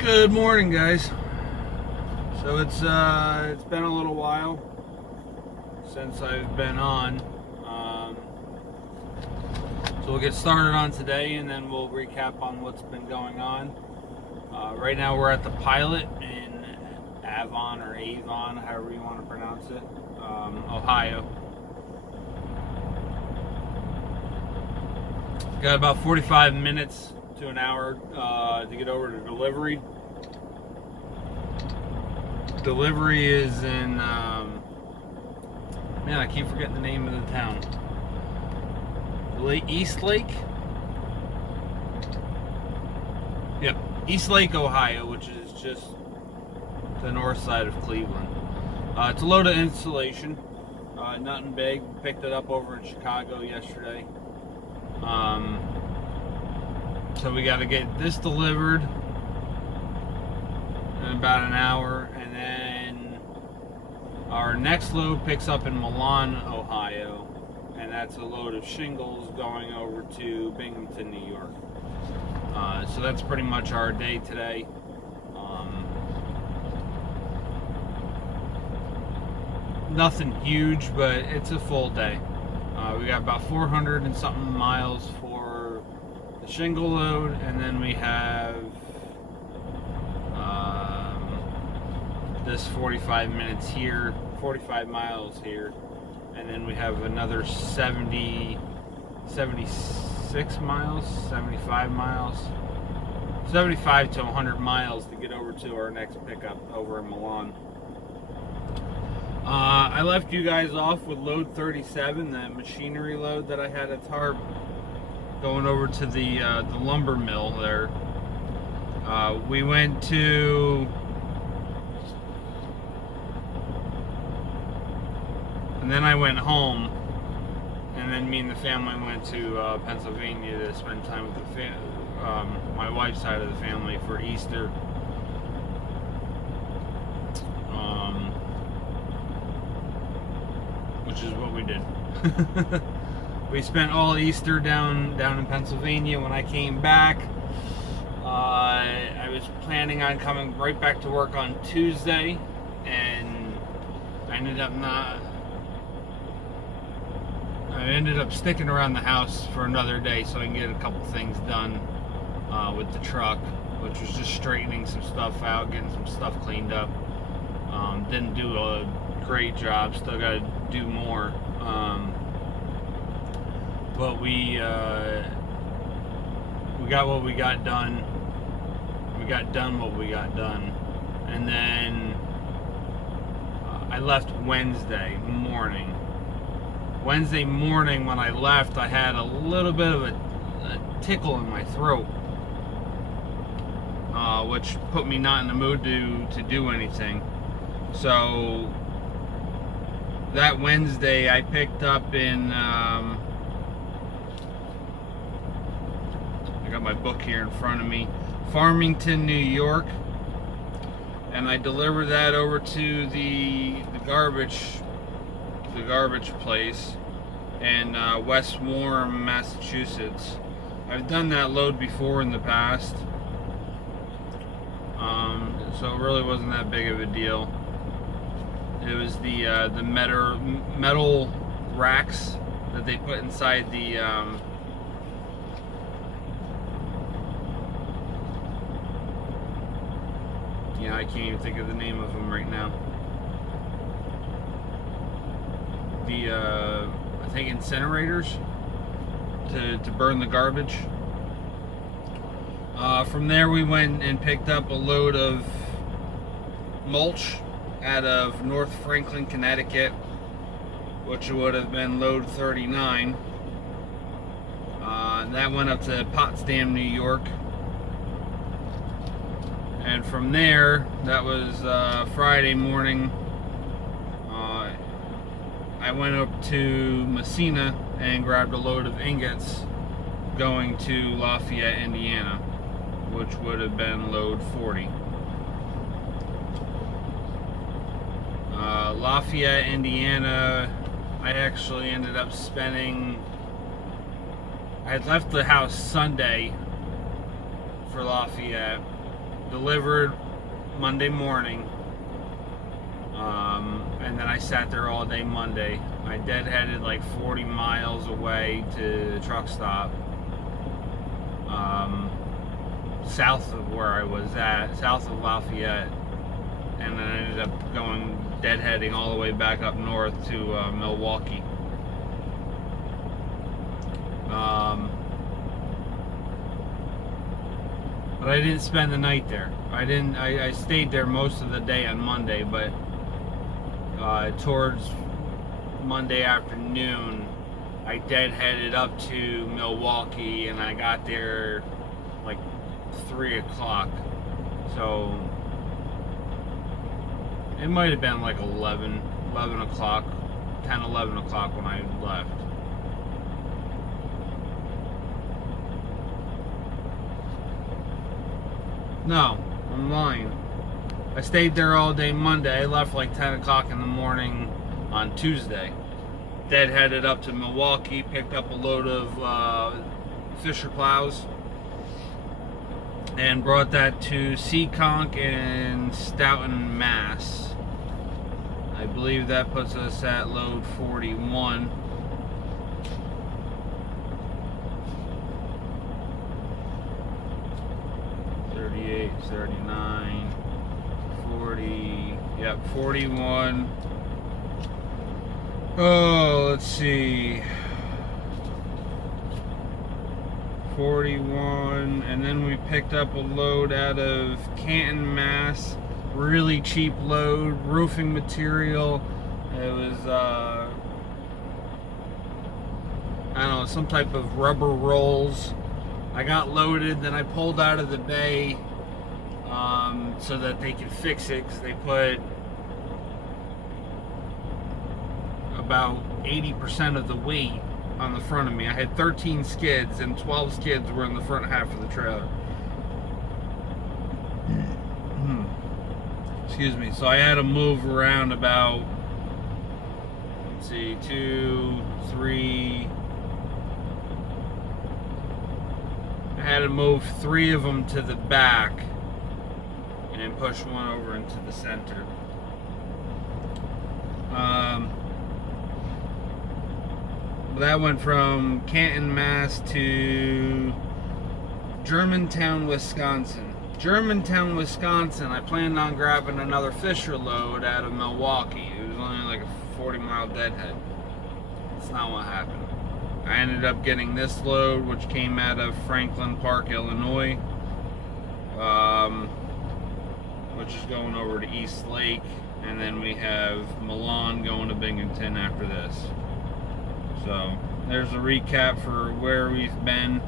Good morning, guys. So it's been a little while since I've been on. So we'll get started on today, and then we'll recap on what's been going on. Right now we're at the Pilot in Avon, however you want to pronounce it, Ohio. Got about 45 minutes to an hour to get over to delivery. Delivery is in, man, I keep forgetting the name of the town. East Lake? Yep, East Lake, Ohio, which is just the north side of Cleveland. It's a load of insulation, nothing big. Picked it up over in Chicago yesterday. So we got to get this delivered in about an hour, and then our next load picks up in Milan, Ohio, and that's a load of shingles going over to Binghamton, New York. So that's pretty much our day today. Nothing huge, but it's a full day. We got about 400 and something miles for the shingle load, and then we have this 45 minutes here, 45 miles here, and then we have another 76 miles, 75 miles, 75 to 100 miles to get over to our next pickup over in Milan. I left you guys off with load 37, that machinery load that I had at Tarp, going over to the lumber mill there. We went to, and then I went home, and then me and the family went to Pennsylvania to spend time with my wife's side of the family for Easter. Which is what we did. We spent all Easter down in Pennsylvania. When I came back, I was planning on coming right back to work on Tuesday, and I ended up sticking around the house for another day so I can get a couple things done with the truck, which was just straightening some stuff out, getting some stuff cleaned up. Didn't do a great job, still got to do more, but we got what we got done. We got done what we got done, and then I left Wednesday morning. Wednesday morning when I left, I had a little bit of a tickle in my throat, which put me not in the mood to do anything. So that Wednesday I picked up in, I got my book here in front of me, Farmington, New York, and I delivered that over to the garbage place in West Warren, Massachusetts. I've done that load before in the past, so it really wasn't that big of a deal. It was the metal racks that they put inside the I can't even think of the name of them right now. The I think incinerators to burn the garbage. From there we went and picked up a load of mulch out of North Franklin, Connecticut, which would have been load 39. That went up to Potsdam, New York. And from there, that was Friday morning, I went up to Messina and grabbed a load of ingots going to Lafayette, Indiana, which would have been load 40. Lafayette, Indiana, I actually ended up spending, I had left the house Sunday for Lafayette, delivered Monday morning. And then I sat there all day Monday. I deadheaded like 40 miles away to the truck stop, south of where I was at, south of Lafayette, and then I ended up going deadheading all the way back up north to Milwaukee. But I didn't spend the night there. I stayed there most of the day on Monday, but towards Monday afternoon, I deadheaded up to Milwaukee, and I got there like 3 o'clock. So it might have been like 11 o'clock, 10, 11 o'clock when I left. No, I'm lying. I stayed there all day Monday. I left like 10 o'clock in the morning on Tuesday. Deadheaded up to Milwaukee, picked up a load of Fisher plows, and brought that to Seekonk and Stoughton, Mass. I believe that puts us at load 41. $38, $39, $40, yep, 41. Oh, let's see. 41, and then we picked up a load out of Canton, Mass. Really cheap load, roofing material. It was, I don't know, some type of rubber rolls. I got loaded, then I pulled out of the bay so that they could fix it, because they put about 80% of the weight on the front of me. I had 13 skids, and 12 skids were in the front half of the trailer. Excuse me. So I had to move around about, let's see, 2, 3. I had to move 3 of them to the back and then push one over into the center. That went from Canton, Mass to Germantown, Wisconsin. Germantown, Wisconsin, I planned on grabbing another Fisher load out of Milwaukee. It was only like a 40-mile deadhead. That's not what happened. I ended up getting this load, which came out of Franklin Park, Illinois, which is going over to East Lake, and then we have Milan going to Binghamton after this. So there's a recap for where we've been.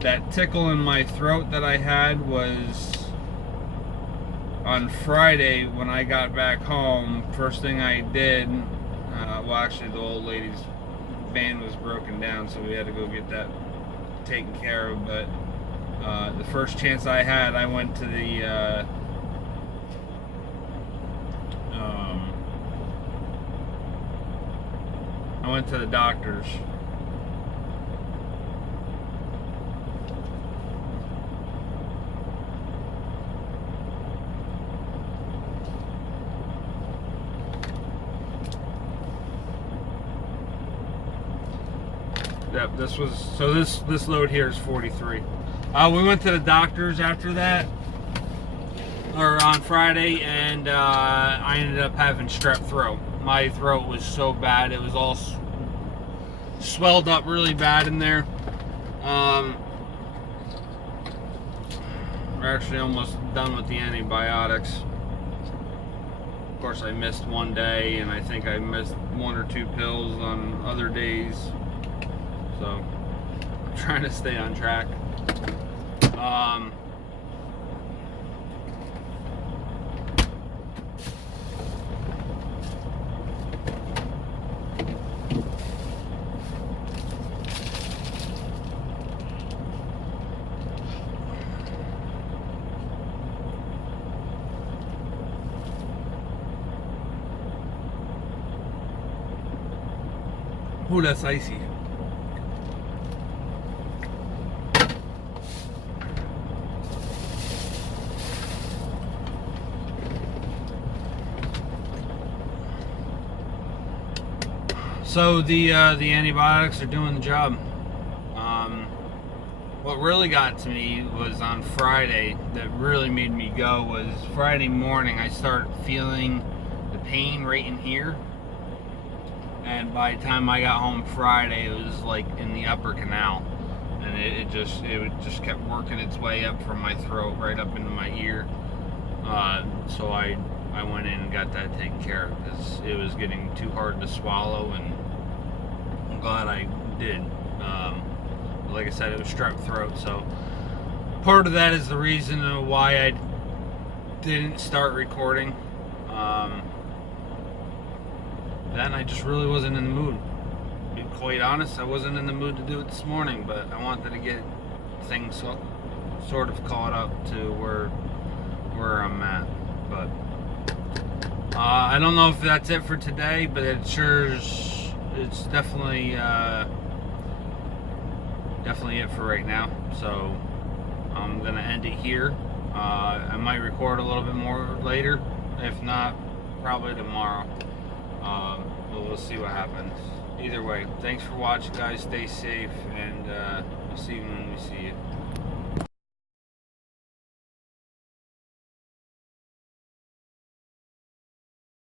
That tickle in my throat that I had was on Friday when I got back home. First thing I did, well, actually the old lady's van was broken down, so we had to go get that taken care of. But the first chance I had, I went to the doctor's. Yep, this load here is 43. We went to the doctor's after that, or on Friday, and I ended up having strep throat. My throat was so bad; it was all swelled up really bad in there. We're actually almost done with the antibiotics. Of course, I missed one day, and I think I missed 1 or 2 pills on other days. So I'm trying to stay on track. Ooh, that's icy. So the antibiotics are doing the job. What really got to me was on Friday, that really made me go, was Friday morning I started feeling the pain right in here. And by the time I got home Friday, it was like in the upper canal. And it just kept working its way up from my throat right up into my ear. So I went in and got that taken care of because it was getting too hard to swallow, and I'm glad I did. Like I said, it was strep throat, so part of that is the reason why I didn't start recording. Then I just really wasn't in the mood. To be quite honest, I wasn't in the mood to do it this morning, but I wanted to get things sort of caught up to where I'm at. But I don't know if that's it for today, but it's definitely it for right now. So I'm gonna end it here. I might record a little bit more later. If not, probably tomorrow. We'll see what happens. Either way, thanks for watching, guys. Stay safe, and we'll see you when we see you.